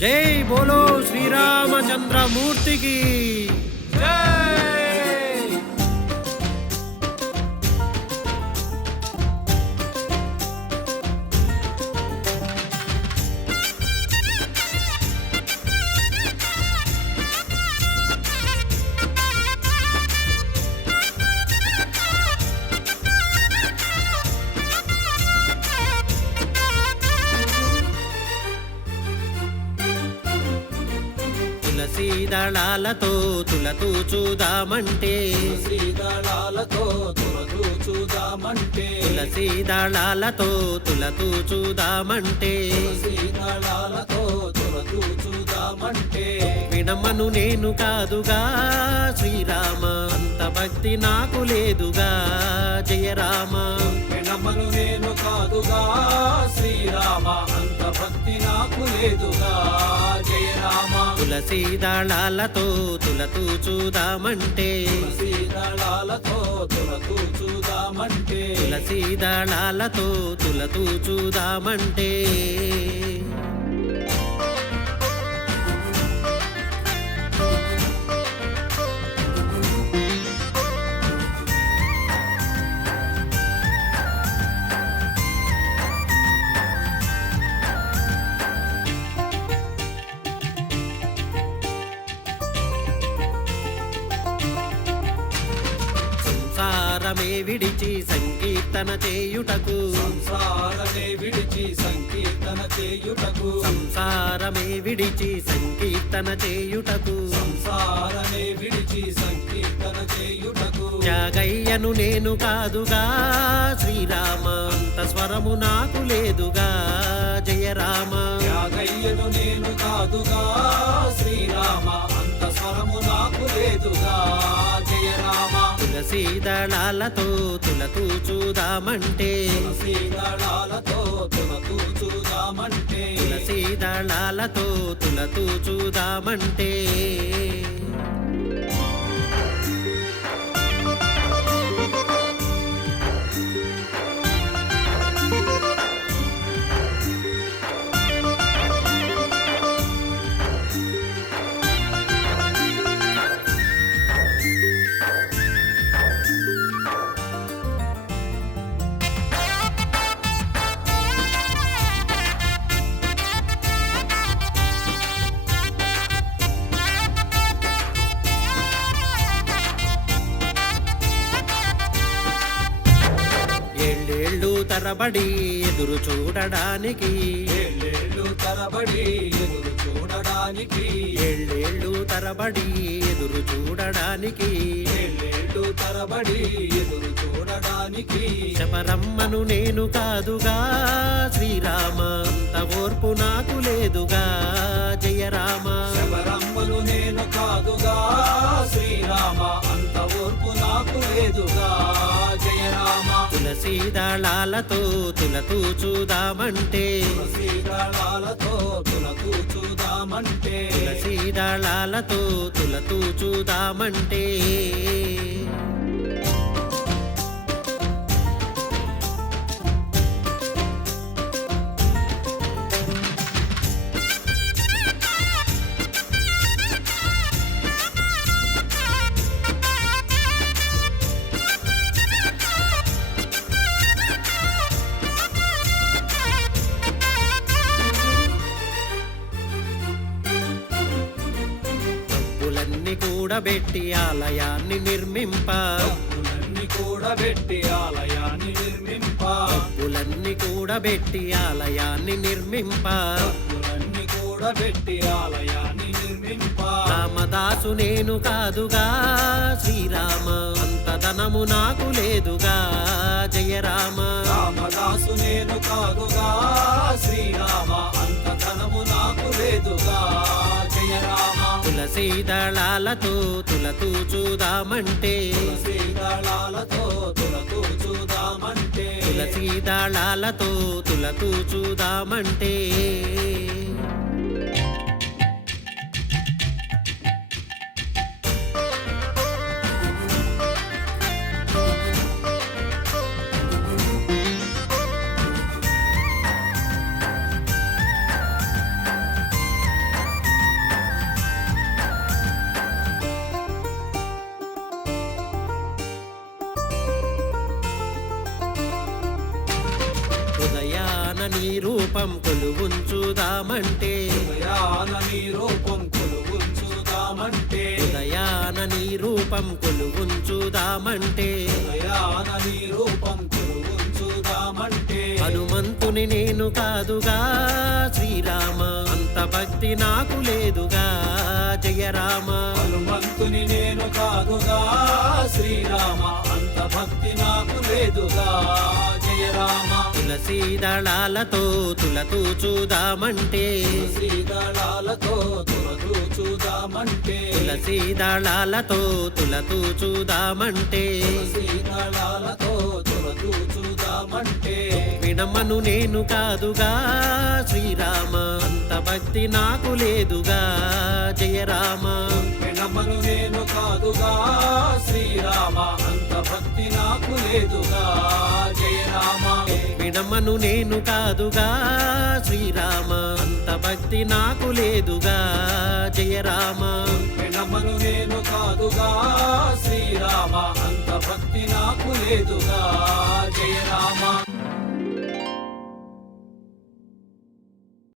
జై బోలో శ్రీరామచంద్రమూర్తికి జై. తులసీ దళాలతో తులతూ చూదామంటే శ్రీదళాలతో తులతూ చూదామంటే తులసీ దళాలతో తులతూ చూదామంటే శ్రీదళాలతో తులతూ చూదామంటే వినమను నేను కాదుగా శ్రీరామ అంత భక్తి నాకు లేదుగా జయరామ. వినమను నేను కాదుగా శ్రీరామ అంత భక్తి నాకు లేదుగా జయరామ. తులసీ దళాలతో తులతూ చూదామంటే శ్రీదళాలతో తులతూ చూదామంటే తులసీ దళాలతో తులతూ చూదామంటే సంసారమే విడిచి సంకీర్తన చేయుటకు సంసారమే విడిచి సంకీర్తన చేయుటకు సంసారమే విడిచి సంకీర్తన చేయుటకు సంసారమే విడిచి సంకీర్తన చేయుటకు త్యాగయ్యను నేను కాదుగా శ్రీరామ అంత స్వరము నాకు లేదుగా జయరామ. త్యాగయ్యను నేను కాదుగా శ్రీరామ అంత స్వరము నాకు లేదుగా జయరామ. తులసీ దళాలతో తులతూ చూదామంటే శ్రీదళాలతో తులతూ చూదామంటే తులసీ దళాలతో తులతూ చూదామంటే ఏళ్ళేళ్ళు తరబడి ఎదురు చూడడానికి ఏళ్ళేళ్ళు తరబడి ఎదురు చూడడానికి ఏళ్ళేళ్ళు తరబడి ఎదురు చూడడానికి ఏళ్ళేళ్ళు తరబడి ఎదురు చూడడానికి శబరమ్మను నేను కాదుగా శ్రీరామ అంత ఓర్పు నాకు లేదుగా జయరామ. శబరమ్మను నేను కాదుగా శ్రీరామ అంత ఓర్పు నాకు లేదుగా జయరామ. తులసీ దళాలతో తులతూ చూదామంటే శ్రీదళాలతో తులతూ చూదామంటే తులసీ దళాలతో తులతూ చూదామంటే డబ్బులన్నీ కూడబెట్టి ఆలయాన్ని నిర్మింప డబ్బులన్నీ కూడబెట్టి ఆలయాన్ని నిర్మింప డబ్బులన్నీ కూడబెట్టి ఆలయాన్ని నిర్మింప డబ్బులన్నీ కూడబెట్టి ఆలయాన్ని నిర్మింప రామదాసు నేను కాదుగా శ్రీరామ అంత ధనము నాకు లేదుగా జయరామ. రామదాసు నేను కాదుగా శ్రీరామ అంత ధనము నాకు లేదుగా జయరామ. తులసీ దళాలతో తులతూ చూదామంటే శ్రీదళాలతో తులతూ చూదామంటే తులసీ దళాలతో తులతూ చూదామంటే రూపం కొలువుంచుదామంటే హృదయాన నీ రూపం కొలువుంచుదామంటే ఉదయాన నీ రూపం కొలువుంచుదామంటే హృదయాన నీ రూపం కొలువుంచుదామంటే హనుమంతుని నేను కాదుగా శ్రీరామ అంత భక్తి నాకు లేదుగా జయ రామ హనుమంతుని నేను కాదుగా శ్రీరామ అంత భక్తి నాకు లేదుగా జయ రామ తులసీ దళాలతో తులతూచుదామంటే శ్రీదళాలతో తులతూచుదామంటే తులసీ దళాలతో తులతూచుదామంటే శ్రీదళాలతో తులతూచుదామంటే వినమను నేను కాదుగా శ్రీరామ అంత భక్తి నాకు లేదుగా జయ రామ వినమను నేను కాదుగా శ్రీరామ అంత భక్తి నాకు లేదుగా జయ రామ వినమను నేను కాదుగా శ్రీరామ అంత భక్తి నాకు లేదుగా జయ రామ వినమను నేను కాదుగా శ్రీరామ అంత భక్తి నాకు లేదుగా జయ రామ